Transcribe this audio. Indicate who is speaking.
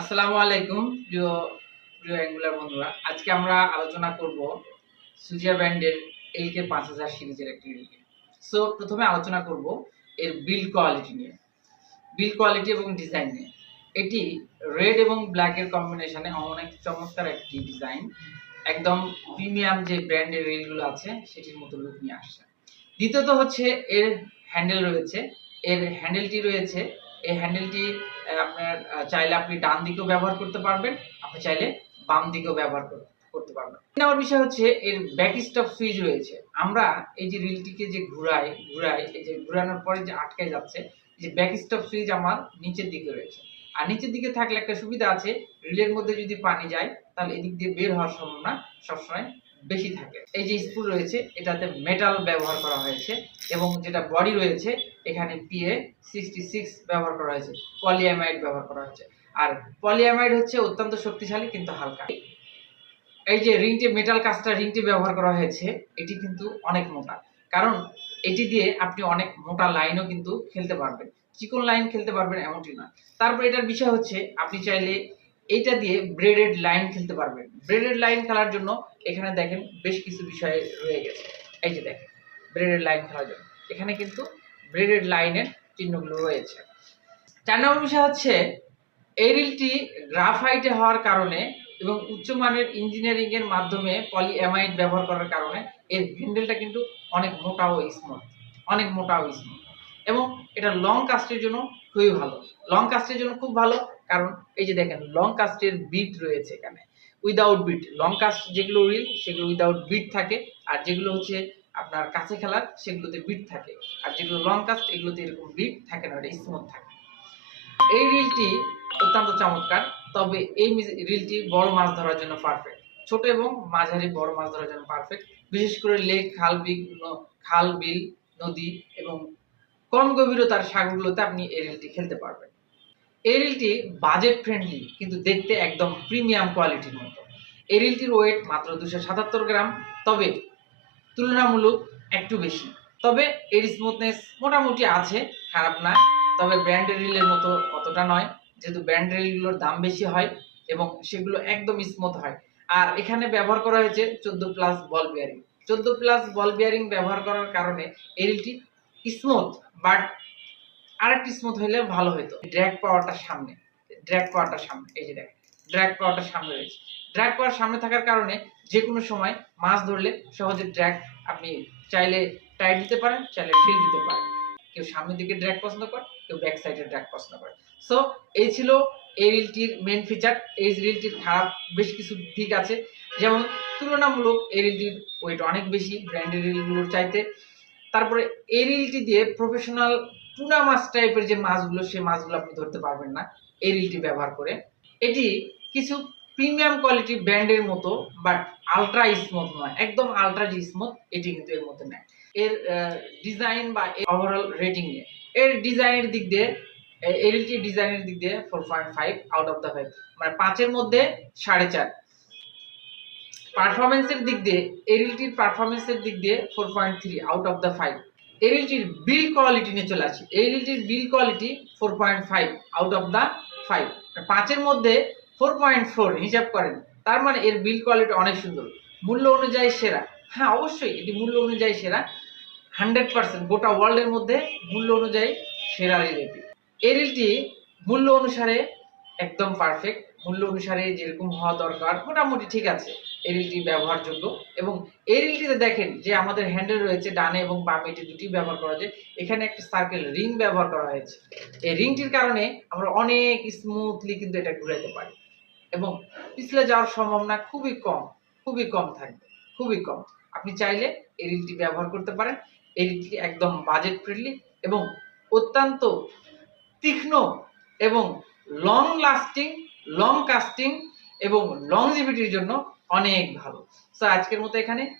Speaker 1: আসসালামু আলাইকুম, প্রিয় প্রিয় অ্যাঙ্গুলার বন্ধুরা। আজকে আমরা আলোচনা করব সুজিয়া ব্র্যান্ডের এলকে পাঁচ হাজার সিরিজের একটি রিলকে সো প্রথমে আলোচনা করব এর বিল্ড কোয়ালিটি নিয়ে। বিল্ড কোয়ালিটি এবং ডিজাইন নিয়ে। এটি রেড এবং ব্ল্যাকের কম্বিনেশনে অনেক চমৎকার একটি ডিজাইন একদম প্রিমিয়াম যে ব্র্যান্ডের রিলগুলো আছে, সেটির মতো লুক নিয়ে আসছে। দ্বিতীয়ত হচ্ছে এর হ্যান্ডেল রয়েছে। এর হ্যান্ডেলটি রয়েছে এই হ্যান্ডেলটি আপনার চাইলে আপনি ডান দিকেও ব্যবহার করতে পারবেন, আপনি চাইলে বাম দিকেও ব্যবহার করতে পারবেন। তিন নম্বর বিষয় হচ্ছে এর ব্যাক স্টপ সুইচ রয়েছে। আমরা এই যে রিলটিকে যে ঘুরাই ঘুরাই, এই যে ঘুরানোর পরে যে আটকে যাচ্ছে যে ব্যাক স্টপ সুইচ আমার নিচের দিকে রয়েছে। আর নিচের দিকে থাকলে একটা সুবিধা আছে, রিলের মধ্যে যদি পানি যায়, তাহলে এদিক দিয়ে বের হওয়ার সম্ভাবনা সবসময় বেশি থাকে। এই যে স্পুল রয়েছে, এটাতে মেটাল ব্যবহার করা হয়েছে এবং যেটা বডি রয়েছে, এখানে পিএ সিক্সটি সিক্স ব্যবহার করা হয়েছে পলিঅ্যামাইড ব্যবহার করা হয়েছে। আর পলিঅ্যামাইড হচ্ছে অত্যন্ত শক্তিশালী কিন্তু হালকা। এই যে রিংটি মেটাল কাস্টার রিংটি ব্যবহার করা হয়েছে, এটি কিন্তু অনেক মোটা। কারণ এটি দিয়ে আপনি অনেক মোটা লাইনও কিন্তু খেলতে পারবেন। চিকন লাইন খেলতে পারবেন এমনটি না তারপর এটার বিষয় হচ্ছে, আপনি চাইলে এইটা দিয়ে ব্রেডেড লাইন খেলতে পারবেন ব্রেডেড লাইন খেলার জন্য এখানে দেখেন বেশ কিছু বিষয় রয়ে গেছে। এই যে দেখেন ব্রেডেড লাইন খেলার জন্য। এখানে কিন্তু ব্রেডেড লাইনের চিহ্নগুলো রয়েছে। চার নম্বর বিষয় হচ্ছে এই রিলটি গ্রাফাইটে হওয়ার কারণে এবং উচ্চমানের ইঞ্জিনিয়ারিং এর মাধ্যমে পলিঅ্যামাইড ব্যবহার করার কারণে এর হ্যান্ডেলটা কিন্তু অনেক মোটা ও স্মুথ অনেক মোটা ও স্মুথ এবং এটা লং কাস্টের জন্য খুবই ভালো। লং কাস্টের জন্য খুব ভালো, কারণ এই যে দেখেন লং কাস্টের বিট রয়েছে এখানে। উইদাউট বিট লং কাস্ট যেগুলো রিল সেগুলো উইদাউট বিট থাকে, আর যেগুলো হচ্ছে আপনার কাছে খেলার, সেগুলোতে বিট থাকে। আর যেগুলো লং কাস্ট এগুলোতে এরকম বিট থাকে না, এটা স্মুথ থাকে। এই রিলটি অত্যন্ত চমৎকার, তবে এই রিলটি বড় মাছ ধরার জন্য পারফেক্ট ছোট এবং মাঝারি বড় মাছ ধরার জন্য পারফেক্ট বিশেষ করে লেক, খাল বিল খাল, বিল, নদী এবং কম গভীরতার সাগরগুলোতে আপনি এই খেলতে পারবেন। এই রিলটি বাজেট ফ্রেন্ডলি কিন্তু দেখতে একদম প্রিমিয়াম কোয়ালিটির মতো। এই ওয়েট মাত্র দুশো সাতাত্তর গ্রাম, তবে তুলনামূলক একটু বেশি। তবে এর স্মুথনেস মোটামুটি আছে, খারাপ না, তবে ব্র্যান্ডের রিলের মতো অতটা নয়। যেহেতু ব্র্যান্ড রিলগুলোর দাম বেশি হয় এবং সেগুলো একদম স্মুথ হয়। আর এখানে ব্যবহার করা হয়েছে চোদ্দ প্লাস বল বিয়ারিং চোদ্দ প্লাস বল বিয়ারিং ব্যবহার করার কারণে এই স্মুথ বাট আরেকটি স্মুথ হইলে ভালো হতো ড্র্যাগ পাওয়ারটা সামনে। ড্র্যাগ পাওয়ারটা সামনে। এই যে দেখ ড্র্যাগ পাওয়ারটা সামনে রয়েছে। ড্র্যাগ পাওয়ার সামনে থাকার কারণে যে কোনো সময় মাছ ধরলে সহজে ড্র্যাগ আপনি চাইলে টাইট দিতে পারেন, চাইলে ঢিল দিতে পারেন। কেউ সামনের দিকে ড্র্যাগ পছন্দ করে, কেউ ব্যাক সাইডে ড্র্যাগ পছন্দ করে। সো এই ছিল এই রিলটির মেন ফিচার এই রিলটির খারাপ বেশ কিছু দিক আছে। যেমন, তুলনামূলক এই রিলটির ওয়েট অনেক বেশি। ব্র্যান্ডেড রিলগুলোর চাইতে তারপরে এই রিলটি দিয়ে প্রফেশনাল টুনা মাছ টাইপের যে মাছগুলো, সেই মাছগুলো আপনি ধরতে পারবেন না এই রিলটি ব্যবহার করে। এটি কিছু প্রিমিয়াম কোয়ালিটি ব্র্যান্ডের মতো বাট আলট্রা স্মুথ নয়, একদম আলট্রা যে স্মুথ এটি কিন্তু এর মধ্যে নেয়। এর ডিজাইন বা ওভারঅল রেটিং নিয়ে। এর ডিজাইনের দিক দিয়ে এই রিলটির ডিজাইনের দিক দিয়ে four point five out of the five মানে পাঁচের মধ্যে সাড়ে চার। পারফরমেন্সের দিক দিয়ে এরিলটির পারফরমেন্সের দিক দিয়ে four point three out of the five এরিলটির build quality নিয়ে চলে আসি। এরিলটির build quality four point five out of the five পাঁচের মধ্যে ফোর পয়েন্ট ফোর হিসাব করেন, তার মানে এর বিল কোয়ালিটি অনেক সুন্দর। মূল্য অনুযায়ী সেরা। হ্যাঁ অবশ্যই এটি মূল্য অনুযায়ী সেরা। হান্ড্রেড পার্সেন্ট গোটা ওয়ার্ল্ডের মধ্যে মূল্য অনুযায়ী সেরা রিলেটিভ এই রিলটি মূল্য অনুসারে একদম পারফেক্ট মূল্য অনুসারে যেরকম হওয়া দরকার, মোটামুটি ঠিক আছে এই রিলটি ব্যবহারযোগ্য। এবং এই রিলটিতে দেখেন যে আমাদের হ্যান্ডেল রয়েছে ডানে এবং বামে এটি দুটি ব্যবহার করা যায় এখানে একটা সার্কেল রিং ব্যবহার করা হয়েছে। এই রিংটির কারণে আমরা অনেক স্মুথলি কিন্তু এটা ঘুরাইতে পারি। এবং পিছলে যাওয়ার সম্ভাবনা খুবই কম খুবই কম থাকবে, খুবই কম। আপনি চাইলে এই রিলটি ব্যবহার করতে পারেন। এই রিলটি একদম বাজেট ফ্রেন্ডলি এবং অত্যন্ত তীক্ষ্ণ এবং লং লাস্টিং লং কাস্টিং এবং লংজিভিটির জন্য অনেক ভালো। সো আজকের মতো এখানে।